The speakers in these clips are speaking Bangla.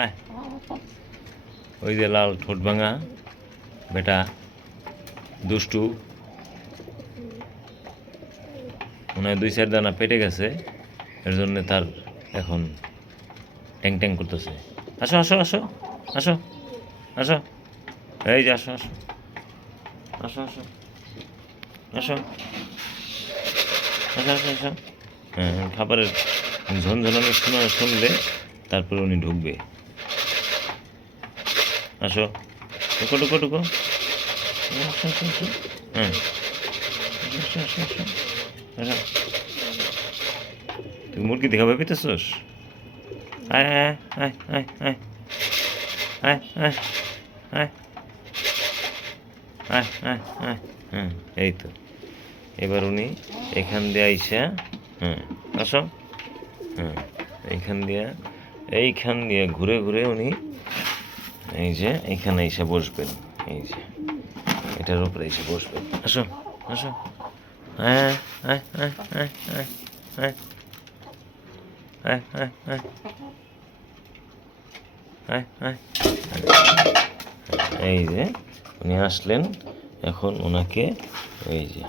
আয় ওই যে লাল ঠোঁট ভাঙা বেটা দুষ্টু মনে হয় 2-4 দানা পেটে গেছে, এর জন্য তার এখন ট্যাং ট্যাং করতেছে। আসো আসো আসো আসো আসো, এই যে আসো আসো আসো আসো আসো আসো আসো আসো। হ্যাঁ, খাবারের ঝনঝনানি শুনলে তারপরে উনি ঢুকবে। আসো, ঢুকো ঢুকো ঢুকো। আসো আসো আসো। হ্যাঁ, আসো আসো আসো আসো। তুই মুরগি দেখা পেতেছস? আয় আয় আয় আয় আয় আয় আয় আয় আয় আয় আয়। হ্যাঁ, এই তো এবার উনি এখান দিয়ে আইসা, হ্যাঁ আসো, হ্যাঁ এইখান দিয়ে ঘুরে ঘুরে উনি এই যে এইখানে এসে বসবেন, এই যে এটার উপরে এসে বসবেন। আসো আসো। হ্যাঁ হ্যাঁ হ্যাঁ হ্যাঁ হ্যাঁ হ্যাঁ হ্যাঁ হ্যাঁ হ্যাঁ হ্যাঁ হ্যাঁ। এই যে উনি আসলেন, এখন ওনাকে এই যে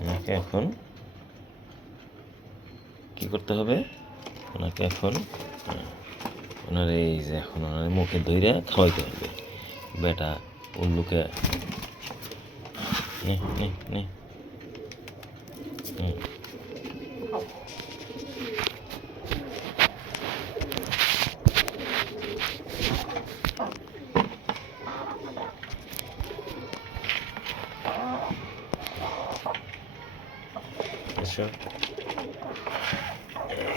ওনাকে এখন কি করতে হবে, ওনাকে এখন ওনার এই যে এখন ওনার মুখে ধইরে খাওয়াইতে হবে। বেটা উল্লুকে নে নে নে। এসো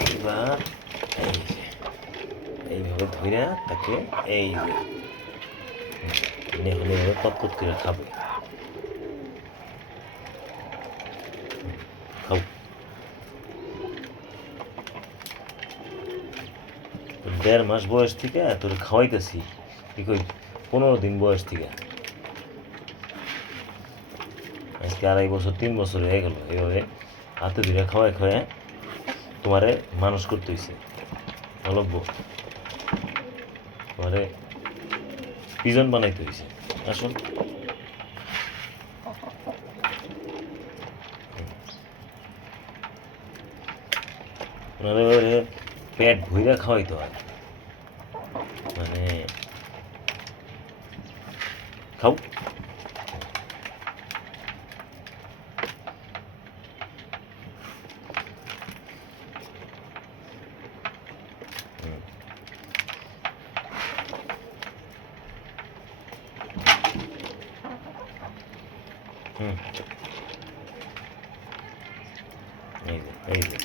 এইবার এই যে এইভাবে ধইরা তাকে এই যে এইভাবে পতপত করে খাবে। খাও। 1.5 মাস বয়স থেকে তোর খাওয়াইতেছি, কি কই 15 দিন বয়স থেকে আজকে 2.5 বছর 3 বছর হয়ে গেল এইভাবে হাতে ধরে খাওয়াই খাওয়াই তোমারে মানুষ করতে হয়েছে। অলব্য তোমারে পিজন বানাইতে হয়েছে। আসুন ওনারে পেট ভইরা খাওয়াইতে হয়, মানে খাও। এই যে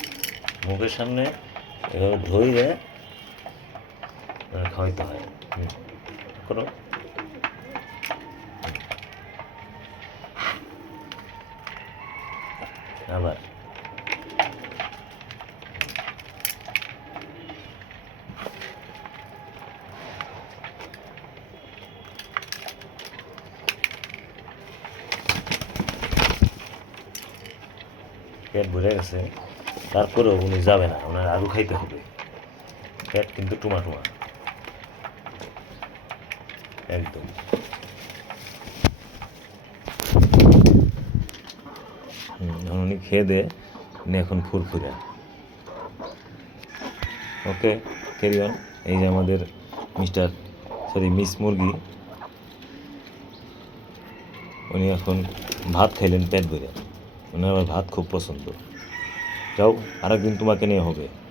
মুখের সামনে এভাবে ধইরে খাওয়াইতে হয়। করো। আবার পেট ভরে গেছে, তারপরেও উনি যাবে না, ওনার আরও খাইতে হবে। পেট কিন্তু টুমা টুমা একদম। উনি খেয়ে দে, উনি এখন ফুরফুরা। ওকে, ক্যারি অন। এই যে আমাদের মিস মুরগি, উনি এখন ভাত খাইলেন পেট ভরে। ওনার আবার ভাত খুব পছন্দ। যাও, আরেকদিন তোমাকে নিয়ে হবে।